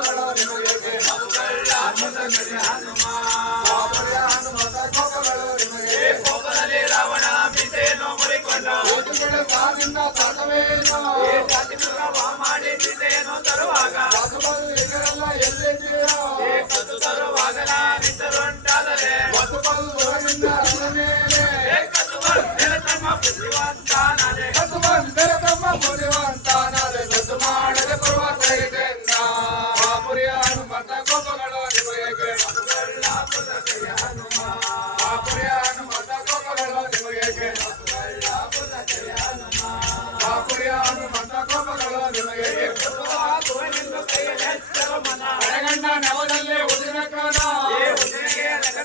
ಕೋಪಗಳು ನಿಮಗೆ ಹನುಮ ಬಾಪುರಿಯ ಹನುಮಂತ ಕೋಪಗಳು ನಿಮಗೆ ಕೋಪದಲ್ಲಿ ರಾವಣ ಸೀತೆಯನ್ನು ಮುರಿಕೊಂಡ ಸಾವಿನ ಸಾಧವೇನು ಮಾಡಿ ಸೀತೆಯನ್ನು ತರುವಾಗ ಇದರೆಲ್ಲ ಎಲ್ಲಿದ್ದೀರೋ ಕದ್ದು ತರುವಾಗಲ ನಿಂತರುಂಟಾದರೆ ವಸುಬಲ್ ಹೊರಗಿಂದ ಮೇಲೆ ತಮ್ಮ ಬುದ್ಧಿವಂತಾನದೆ ತಮ್ಮ ಬುದ್ಧಿವಂತಾನದೆ ಸದ್ದು ಮಾಡದೆ ಬರುವ ಕೈಗೆನ್ನ ಬಾಪುರಿಯ ಹನುಮಂತ ಕೋಪಗಳು ನಿಮಗೆ ಹನುಮ ಬಾಪುರಿಯ ಹನುಮಂತ ಕೋಪಗಳು ನಿಮಗೆ ಬಾಪುರಿಯ ಹನುಮಂತ ಕೋಪಗಳು ನಿಮಗೆ ಅರಗಂಡ ನವದಲ್ಲಿ ಉದಿನ ಕಾಲ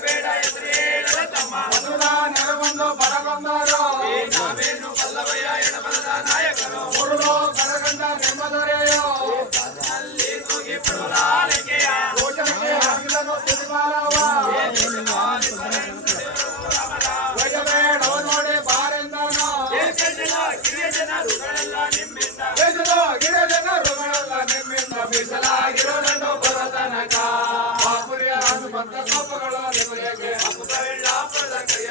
ಬೇಡ ಎದುರು ಹೇಳದ ತಮ್ಮ ಮಧುರ ನೆರವಂದು ಬರಬಂದರು ನಾವೇನು ಬಲ್ಲವಯ್ಯ ಎಡಬಲದ ನಾಯಕರು ಮುರುಳು ಬರಗಂಡ ನೆಮ್ಮದೊರೆಯೋ ಅಲ್ಲಿ ಹೋಗಿ ಪಡುವಲಾಲಿಕೆಯ ಭೋಜನಕ್ಕೆ ಹಾಕಿದನು ಸಿರಿಮಾಲವ ವಯಬೇಡವ ನೋಡಿ ಬಾರೆಂದನು ಕಿರಿಯ ಜನರುಗಳೆಲ್ಲ ನಿಮ್ಮಿಂದ ಗಿಡ ಜನರುಗಳೆಲ್ಲ ನಿಮ್ಮಿಂದ ಮೀಸಲಾಗಿರೋದನ್ನು ಬರತನಕ ಬಾಪುರಿಯ ಹನುಮಂತ ಕೋಪಗಳು ನಿಮಗೆ ಕೈಯ